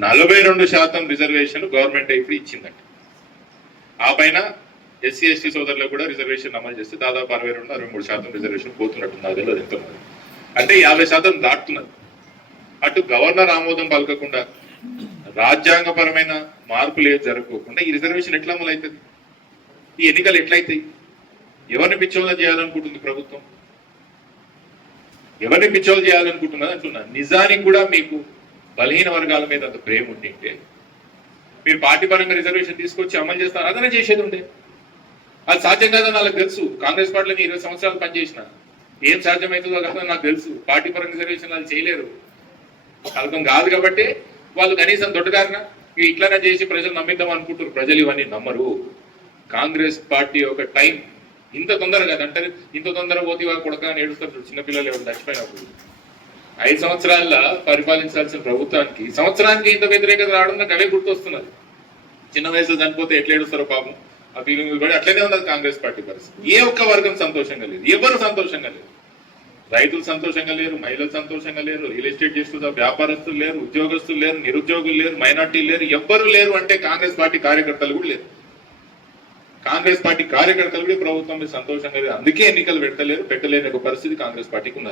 42% reservation government ఇప్పుడు ఇచ్చిందంట. ఆ పైన ఎస్సీ ఎస్టీ సోదరులకు కూడా రిజర్వేషన్ అమలు చేస్తే దాదాపు 62-63% రిజర్వేషన్ పోతున్నట్టుంది. నాకు తెలియదు ఎంతో, అంటే 50% దాటుతున్నది. అటు గవర్నర్ ఆమోదం పలకకుండా, రాజ్యాంగపరమైన మార్పులు ఏది జరగకోకుండా ఈ రిజర్వేషన్ ఎట్లా అమలు అవుతుంది? ఈ ఎన్నికలు ఎట్లయితాయి? ఎవరిని పిచ్చోళ్ళ చేయాలనుకుంటుంది ప్రభుత్వం? ఎవరిని పిచ్చోళ్ళు చేయాలనుకుంటున్నది అంటున్నా. నిజానికి కూడా మీకు బలహీన వర్గాల మీద అంత ప్రేమ ఉండింటే మీరు పార్టీ పరంగా రిజర్వేషన్ తీసుకొచ్చి అమలు చేస్తారు, అదనే చేసేది ఉండే. అది సాధ్యం కాదని వాళ్ళకి తెలుసు. కాంగ్రెస్ పార్టీలో 20 సంవత్సరాలు పనిచేసిన ఏం సాధ్యమవుతుందో కదా నాకు తెలుసు. పార్టీ పరంగా రిజర్వేషన్ వాళ్ళు చేయలేరు, కలకం కాదు. కాబట్టి వాళ్ళు కనీసం దొడ్డగారిన ఇట్లనే చేసి ప్రజలు నమ్మిద్దాం అనుకుంటారు. ప్రజలు ఇవన్నీ నమ్మరు. కాంగ్రెస్ పార్టీ ఒక టైం ఇంత తొందరగా అంటే ఇంత తొందర పోతే కొడక అని ఏడుస్తారు చిన్నపిల్లలు ఎవరు చచ్చిపోయినప్పుడు. 5 సంవత్సరాల పరిపాలించాల్సిన ప్రభుత్వానికి సంవత్సరానికి ఇంత వ్యతిరేకత రావడం నాకు అవే గుర్తొస్తున్నది. చిన్న వయసులో చనిపోతే ఎట్లా ఏడుస్తారో పాపం, ఆ ఫీలింగ్ కూడా అట్లనే ఉన్నది కాంగ్రెస్ పార్టీ పరిస్థితి. ఏ ఒక్క వర్గం సంతోషంగా లేదు, ఎవరు సంతోషంగా లేరు. రైతులు సంతోషంగా లేరు, మహిళలు సంతోషంగా లేరు, రియల్ ఎస్టేట్ చేస్తున్న వ్యాపారస్తులు లేరు, ఉద్యోగస్తులు లేరు, నిరుద్యోగులు లేరు, మైనార్టీలు లేరు, ఎవ్వరు లేరు. అంటే కాంగ్రెస్ పార్టీ కార్యకర్తలు కూడా లేరు. కాంగ్రెస్ పార్టీ కార్యకర్తలు కూడా ప్రభుత్వం మీద సంతోషంగా లేదు. అందుకే ఎన్నికలు పెట్టలేని ఒక పరిస్థితి కాంగ్రెస్ పార్టీకి ఉన్నది.